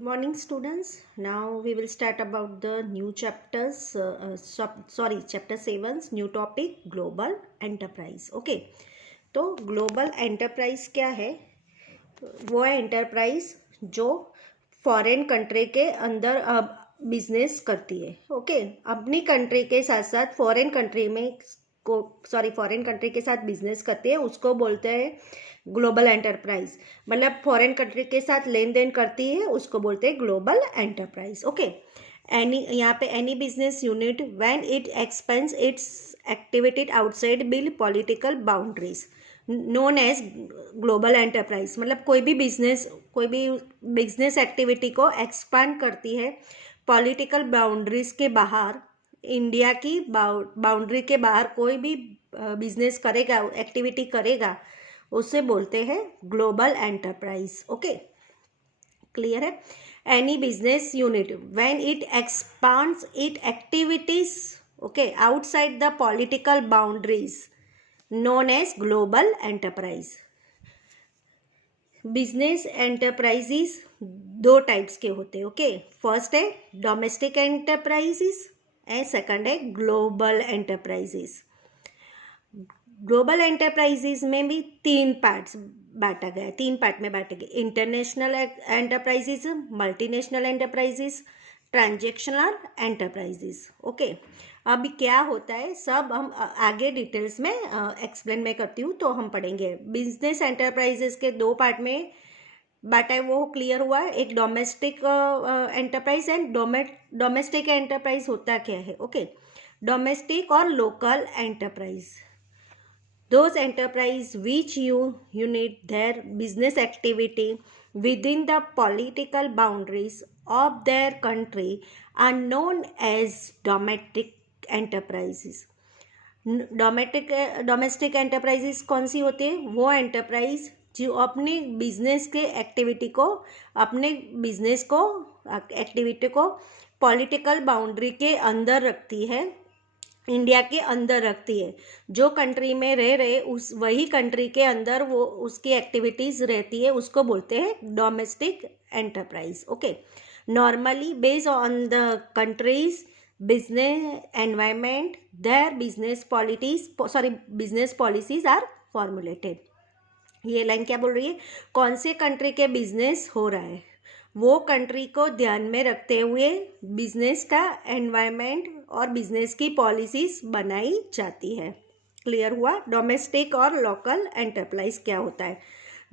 Morning, students. Now we will start about the new chapters. Chapter 7's new topic, global enterprise. Okay, तो global enterprise क्या है? वो है enterprise जो foreign country के अंदर बिजनेस करती है. ओके, अपनी कंट्री के साथ साथ फॉरेन कंट्री में फॉरेन कंट्री के साथ बिजनेस करती है, उसको बोलते हैं ग्लोबल एंटरप्राइज. मतलब फॉरेन कंट्री के साथ लेन देन करती है, उसको बोलते हैं ग्लोबल एंटरप्राइज. ओके, यहाँ पे any business unit when it expands its activity outside bill political boundaries known as global enterprise. मतलब कोई भी बिजनेस एक्टिविटी को एक्सपांड करती है पॉलिटिकल बाउंड्रीज के बाहर, इंडिया की बाउंड्री के बाहर कोई भी बिजनेस करेगा, एक्टिविटी करेगा, उसे बोलते हैं ग्लोबल एंटरप्राइज. ओके, क्लियर है? Any business unit when it expands it activities okay outside the political boundaries known as global enterprise. Business enterprises दो टाइप्स के होते हैं. ओके, फर्स्ट है डोमेस्टिक एंटरप्राइजेस एंड सेकंड है ग्लोबल एंटरप्राइजेस. ग्लोबल एंटरप्राइजेस में भी तीन पार्ट में बांटे गए. International enterprises, multinational enterprises, transactional enterprises. Okay, अभी क्या होता है सब हम आगे डिटेल्स में एक्सप्लेन में करती हूँ, तो हम पढ़ेंगे. बिजनेस एंटरप्राइजेस के दो पार्ट में बांटा है, वो क्लियर हुआ. एक domestic enterprise and domestic enterprise होता क्या है. ओके, डोमेस्टिक और local enterprise, those enterprise which unit their business activity within the political boundaries of their country are known as domestic enterprises. Domestic enterprises कौन सी होती है? वो एंटरप्राइज जो अपने बिजनेस एक्टिविटी को पॉलिटिकल बाउंड्री के अंदर रखती है, इंडिया के अंदर रखती है. जो कंट्री में रह रहे वही कंट्री के अंदर वो उसकी एक्टिविटीज़ रहती है, उसको बोलते हैं domestic enterprise. Okay, normally based on the countries business environment their business policies are formulated. ये लाइन क्या बोल रही है? कौन से कंट्री के बिजनेस हो रहा है, वो कंट्री को ध्यान में रखते हुए बिजनेस का एनवायरनमेंट और बिजनेस की पॉलिसीज बनाई जाती है. क्लियर हुआ? डोमेस्टिक और लोकल एंटरप्राइज क्या होता है?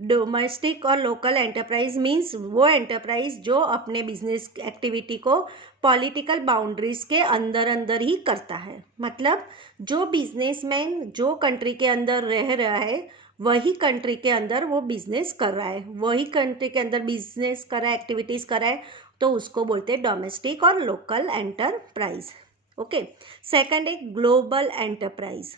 डोमेस्टिक और लोकल एंटरप्राइज मीन्स वो एंटरप्राइज जो अपने बिजनेस एक्टिविटी को पॉलिटिकल बाउंड्रीज के अंदर ही करता है. मतलब जो बिजनेसमैन जो कंट्री के अंदर रह रहा है, वही कंट्री के अंदर वो बिजनेस कर रहा है, वही कंट्री के अंदर बिजनेस कर रहा है, एक्टिविटीज़ कर रहा है, तो उसको बोलते हैं डोमेस्टिक और लोकल एंटरप्राइज. ओके, सेकंड है global enterprise.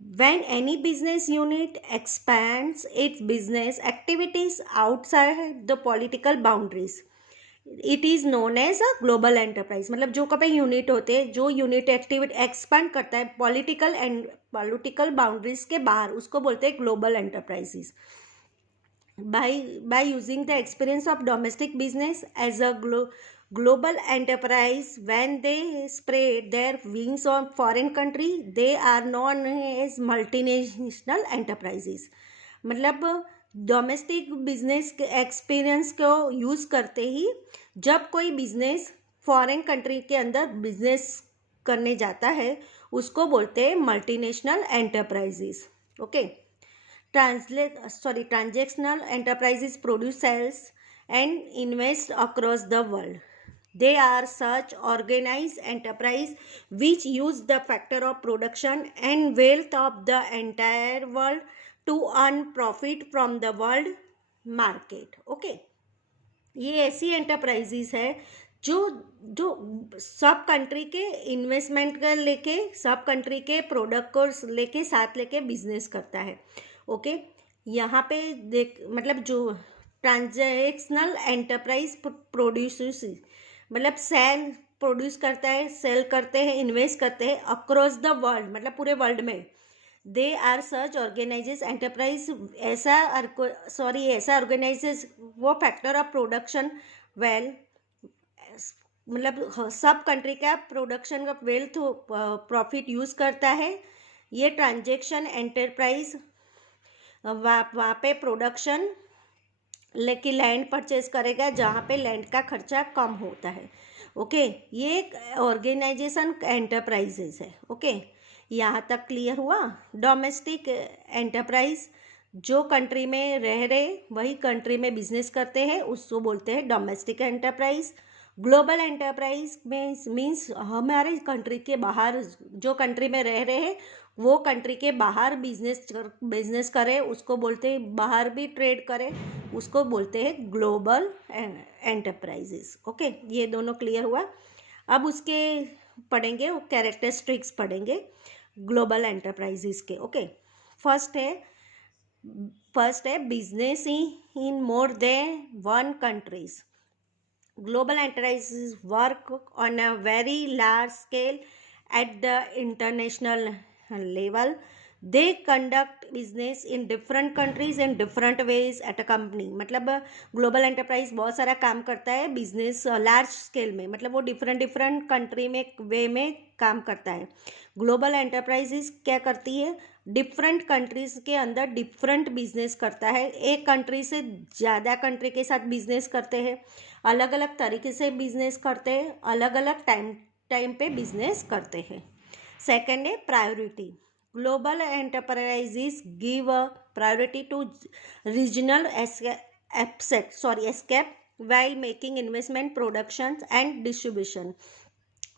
When any business unit expands its business activities outside the political boundaries it is known as a global enterprise. मतलब जो कभी यूनिट होते हैं, जो यूनिट एक्टिविटी एक्सपांड करता है पॉलिटिकल बाउंड्रीज के बाहर, उसको बोलते हैं global enterprises. by using the experience of domestic business as a global enterprise, when they spread their wings on foreign country, they are known as multinational enterprises. मतलब domestic business के experience को use करते ही जब कोई business foreign country के अंदर business करने जाता है, उसको बोलते हैं multinational enterprises. Okay, transactional enterprises produce, sales and invest across the world. They are such organized enterprise which use the factor of production and wealth of the entire world to earn profit from the world market. Okay, ये ऐसी enterprises है जो जो सब country के investment का लेके, सब कंट्री के प्रोडक्ट को लेके साथ लेके बिजनेस करता है. ओके, यहाँ पे देख मतलब जो ट्रांजैक्शनल एंटरप्राइज प्रोड्यूस मतलब प्रोड्यूस करता है, सेल करते हैं, इन्वेस्ट करते हैं अक्रॉस द वर्ल्ड, मतलब पूरे वर्ल्ड में. They are such organizes enterprise ऐसा ऑर्गेनाइजेस वो फैक्टर ऑफ प्रोडक्शन वेल, मतलब सब कंट्री का प्रोडक्शन का वेल्थ प्रॉफिट यूज़ करता है। ये ट्रांजेक्शन एंटरप्राइज वहाँ पे प्रोडक्शन लेके लैंड परचेज करेगा जहाँ पे लैंड का खर्चा कम होता है। ओके, ये एक ऑर्गेनाइजेशन एंटरप्राइजेस है। ओके, यहाँ तक क्लियर हुआ। डोमेस्टिक एंटरप्राइज, जो कंट्री में रह रहे वही कंट्री में बिजनेस करते हैं, उसको बोलते हैं डोमेस्टिक एंटरप्राइज। ग्लोबल एंटरप्राइज में मीन्स हमारे कंट्री के बाहर, जो कंट्री में रह रहे हैं वो कंट्री के बाहर बिजनेस करे, उसको बोलते हैं, बाहर भी ट्रेड करे, उसको बोलते हैं ग्लोबल एंटरप्राइजेस। ओके, ये दोनों क्लियर हुआ। अब उसके पढ़ेंगे, वो कैरेक्टरिस्टिक्स पढ़ेंगे ग्लोबल एंटरप्राइजेस के। ओके, फर्स्ट है business in more than one countries. Global enterprises work on a very large scale at the international level. They conduct business in different countries in different ways at a company. मतलब global enterprise बहुत सारा काम करता है business large scale में, मतलब वो different country में वे में काम करता है। ग्लोबल एंटरप्राइजेस क्या करती है, डिफरेंट कंट्रीज के अंदर डिफरेंट बिजनेस करता है। एक कंट्री से ज़्यादा कंट्री के साथ बिजनेस करते हैं, अलग अलग तरीके से बिजनेस करते हैं, अलग अलग टाइम पे बिजनेस करते हैं। सेकंड है priority. Global enterprises give a priority to regional escape while making investment, productions and distribution.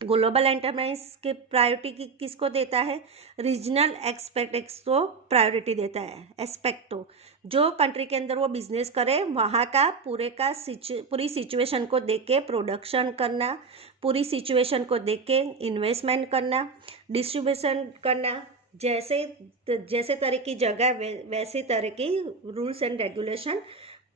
Global enterprise के प्रायोरिटी किसको देता है, रीजनल एक्सपेक्ट्स को प्रायोरिटी देता है। एस्पेक्टो, जो कंट्री के अंदर वो बिजनेस करे वहाँ का पूरी सिचुएशन को देख के प्रोडक्शन करना, पूरी सिचुएशन को देख के इन्वेस्टमेंट करना, डिस्ट्रीब्यूशन करना, जैसे तरह की जगह वैसे तरह की रूल्स एंड रेगुलेशन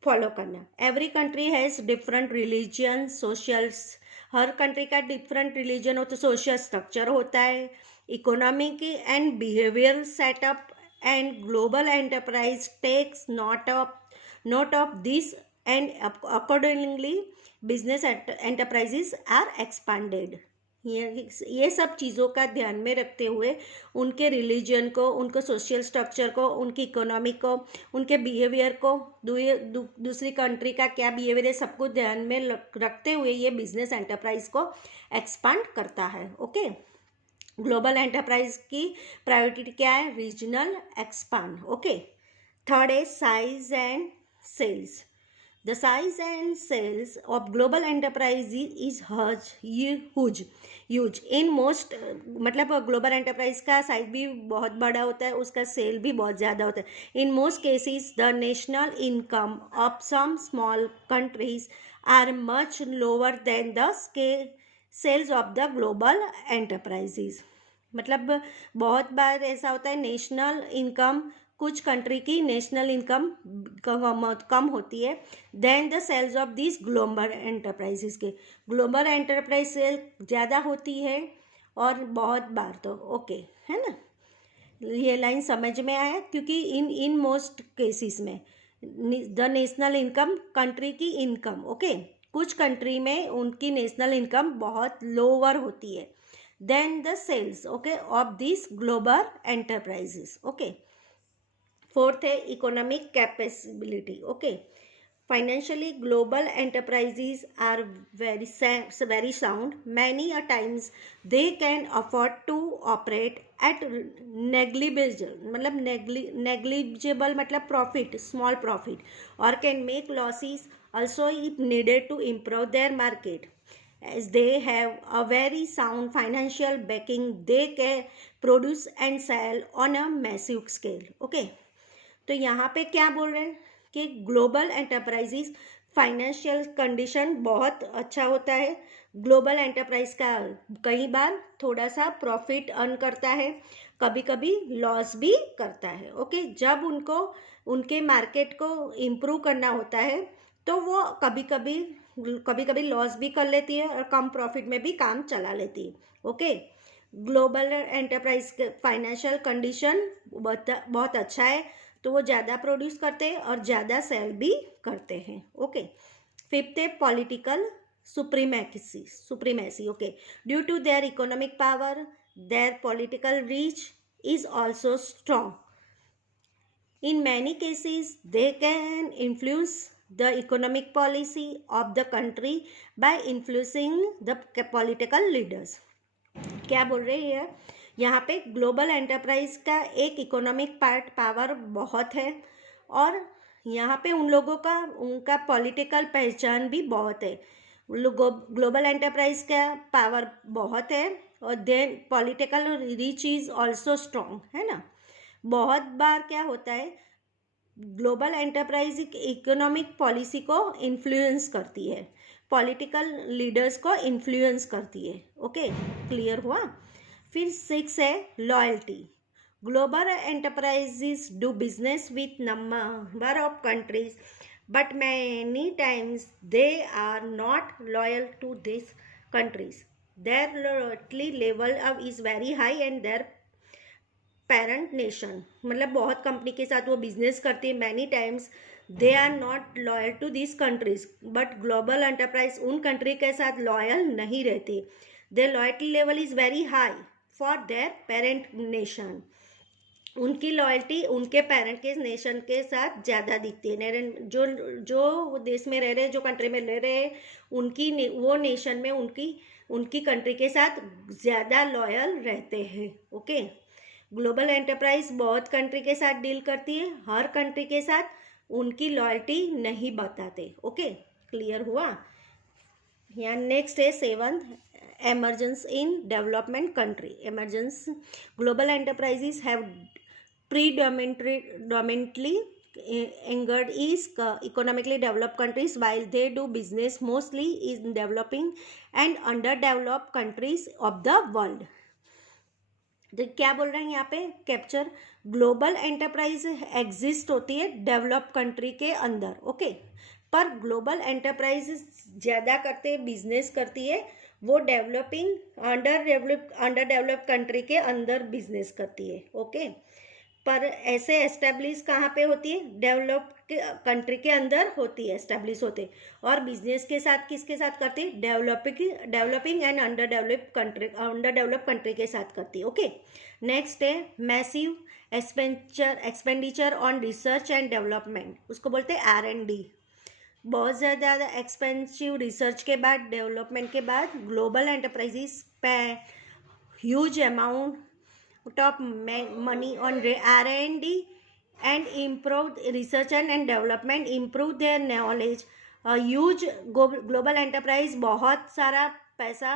फॉलो करना। Every country has different religion, socials, हर कंट्री का डिफरेंट रिलीजन होता है, सोशल स्ट्रक्चर होता है, economic and behaviour setup, and global enterprise takes note of this and accordingly business enterprises are expanded. ये सब चीज़ों का ध्यान में रखते हुए उनके रिलीजन को, उनको सोशल स्ट्रक्चर को, उनकी इकोनॉमी को, उनके बिहेवियर को, दूसरी कंट्री का क्या बिहेवियर है, सबको ध्यान में रखते हुए ये बिजनेस एंटरप्राइज को एक्सपांड करता है। ओके, ग्लोबल एंटरप्राइज की प्रायोरिटी क्या है, रीजनल एक्सपांड। ओके, थर्ड है size and sales. The size and sales of global enterprise is huge in most, मतलब ग्लोबल एंटरप्राइज का साइज भी बहुत बड़ा होता है, उसका सेल भी बहुत ज़्यादा होता है। In most cases the national income of some small countries are much lower than the sales of the global enterprises. मतलब बहुत बार ऐसा होता है, नेशनल इनकम, कुछ कंट्री की नेशनल इनकम कम होती है than the sales of this global enterprises के। ग्लोबल एंटरप्राइज सेल ज़्यादा होती है और बहुत बार तो ओके है ना, ये लाइन समझ में आया, क्योंकि इन मोस्ट केसेस में द नेशनल इनकम, कंट्री की इनकम, ओके, कुछ कंट्री में उनकी नेशनल इनकम बहुत लोअर होती है than the sales, okay, of this global enterprises. Okay, fourth है economic capability. Okay, financially global enterprises are very sound, many a times they can afford to operate at negligible मतलब profit, small profit, और can make losses also if needed to improve their market. As they have a very sound financial backing, they can produce and sell on a massive scale. Okay, तो यहाँ पे क्या बोल रहे हैं कि global enterprises financial condition बहुत अच्छा होता है। ग्लोबल एंटरप्राइज का कई बार थोड़ा सा प्रॉफिट अर्न करता है, कभी कभी लॉस भी करता है। ओके, जब उनको उनके मार्केट को इम्प्रूव करना होता है तो वो कभी कभी लॉस भी कर लेती है और कम प्रॉफिट में भी काम चला लेती है। Okay, global enterprise financial condition बहुत अच्छा है, तो वो ज़्यादा प्रोड्यूस करते हैं और ज़्यादा सेल भी करते हैं। ओके, फिफ्थ है political supremacy okay, due to their economic power their political reach is also strong. In many cases, they can influence the economic policy of the country by influencing the political leaders. क्या बोल रहे हैं यहाँ पे? Global enterprise का एक economic power बहुत है और यहाँ पे उन लोगों का उनका पॉलिटिकल पहचान भी बहुत है. ग्लोबल एंटरप्राइज का पावर बहुत है और then political reach is also strong, है ना. बहुत बार क्या होता है, ग्लोबल एंटरप्राइज इकोनॉमिक पॉलिसी को इन्फ्लुएंस करती है, पॉलिटिकल लीडर्स को इन्फ्लुएंस करती है. ओके, क्लियर हुआ. फिर 6 है loyalty. Global enterprises do business with number of countries but many times they are not loyal to these countries. Their loyalty level is very high and their parent nation, मतलब बहुत company के साथ वो business करती है, many times they are not loyal to these countries, but global enterprise उन country के साथ लॉयल नहीं रहते. Their loyalty level is very high for their parent nation. उनकी लॉयल्टी उनके पेरेंट के नेशन के साथ ज़्यादा दिखती है. जो देश में रह रहे, जो कंट्री में रह रहे, उनकी वो नेशन में उनकी कंट्री के साथ ज़्यादा लॉयल रहते हैं. ओके, ग्लोबल एंटरप्राइज बहुत कंट्री के साथ डील करती है, हर कंट्री के साथ उनकी लॉयल्टी नहीं बताते. ओके, क्लियर हुआ. यहाँ नेक्स्ट है 7th emergence in development country. Emergence global enterprises have predominantly anchored is economically developed countries, while they do business mostly in developing and underdeveloped countries of the world. तो क्या बोल रहे हैं यहाँ पे? कैप्चर ग्लोबल एंटरप्राइज एग्जिस्ट होती है develop country के अंदर. ओके, पर ग्लोबल एंटरप्राइज ज़्यादा करते बिजनेस करती है वो डेवलपिंग अंडर डेवलप कंट्री के अंदर बिजनेस करती है. ओके, पर ऐसे एस्टेब्लिश कहाँ पे होती है? डेवलप कंट्री के अंदर होती है, एस्टेब्लिश होते. और बिजनेस के साथ किसके साथ करती है? Developing and under develop country के साथ करती है. ओके, नेक्स्ट है massive expenditure on research and development. उसको बोलते हैं R&D. बहुत ज़्यादा एक्सपेंसिव रिसर्च के बाद, डेवलपमेंट के बाद global enterprises spend huge amount of money on R&D and improve research and development, improve their knowledge. Huge global enterprise बहुत सारा पैसा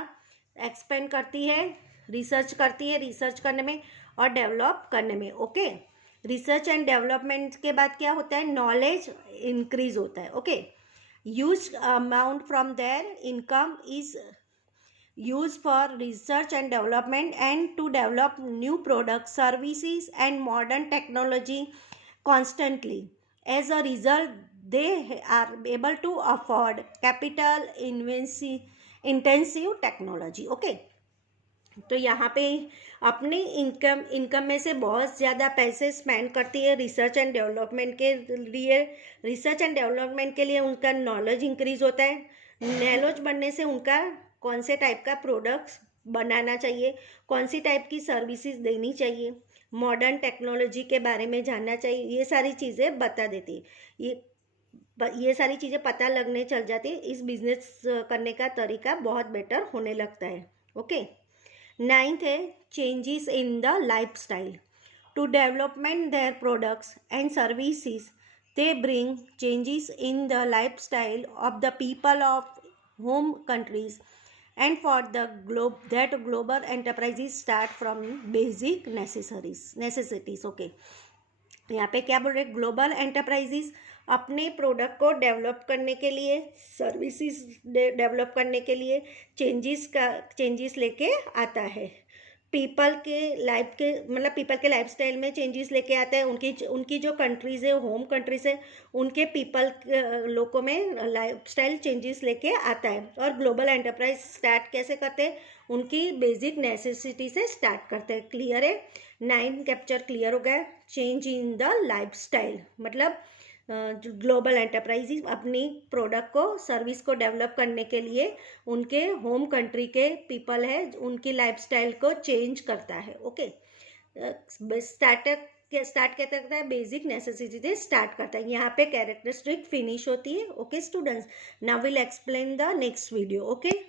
एक्सपेंड करती है, रिसर्च करती है, रिसर्च करने में और डेवलप करने में. ओके, रिसर्च एंड डेवलपमेंट के बाद क्या होता है? नॉलेज इंक्रीज होता है. Okay, huge amount from there income is used for research and development and to develop new products, services and modern technology constantly. As a result, they are able to afford capital intensive technology. Okay, तो यहाँ पे अपने income में से बहुत ज़्यादा पैसे spend करती है रिसर्च एंड डेवलपमेंट के लिए. रिसर्च एंड डेवलपमेंट के लिए उनका नॉलेज इंक्रीज होता है. नॉलेज बढ़ने से उनका कौन से टाइप का प्रोडक्ट्स बनाना चाहिए, कौन सी टाइप की सर्विसेज देनी चाहिए, मॉडर्न टेक्नोलॉजी के बारे में जानना चाहिए, ये सारी चीज़ें बता देती. ये सारी चीज़ें पता लगने चल जाती. इस बिजनेस करने का तरीका बहुत बेटर होने लगता है. ओके, 9th है changes in the lifestyle. To development their products and services they bring changes in the lifestyle of the people of home countries and for the global enterprises start from basic necessities. Okay, यहाँ पे क्या बोल रहे? Global enterprises अपने product को develop करने के लिए, सर्विसेज डेवलप करने के लिए चेंजेस लेके आता है. पीपल के लाइफ स्टाइल में चेंजेस लेके आता है. उनकी जो कंट्रीज़ है, होम कंट्रीज है, उनके पीपल लोगों में लाइफ स्टाइल चेंजेस लेके आता है. और ग्लोबल एंटरप्राइज स्टार्ट कैसे करते हैं? उनकी बेसिक नेसेसिटी से स्टार्ट करते हैं. क्लियर है? 9 कैप्चर क्लियर हो गया. Change in the life style मतलब ग्लोबल एंटरप्राइज अपनी प्रोडक्ट को सर्विस को डेवलप करने के लिए उनके होम कंट्री के पीपल है उनकी लाइफस्टाइल को चेंज करता है। ओके, स्टार्ट कहते हैं बेसिक नेसेसिटी से स्टार्ट करता है। यहाँ पे कैरेक्टरिस्टिक फिनिश होती है। Okay students, now will explain the next video. Okay.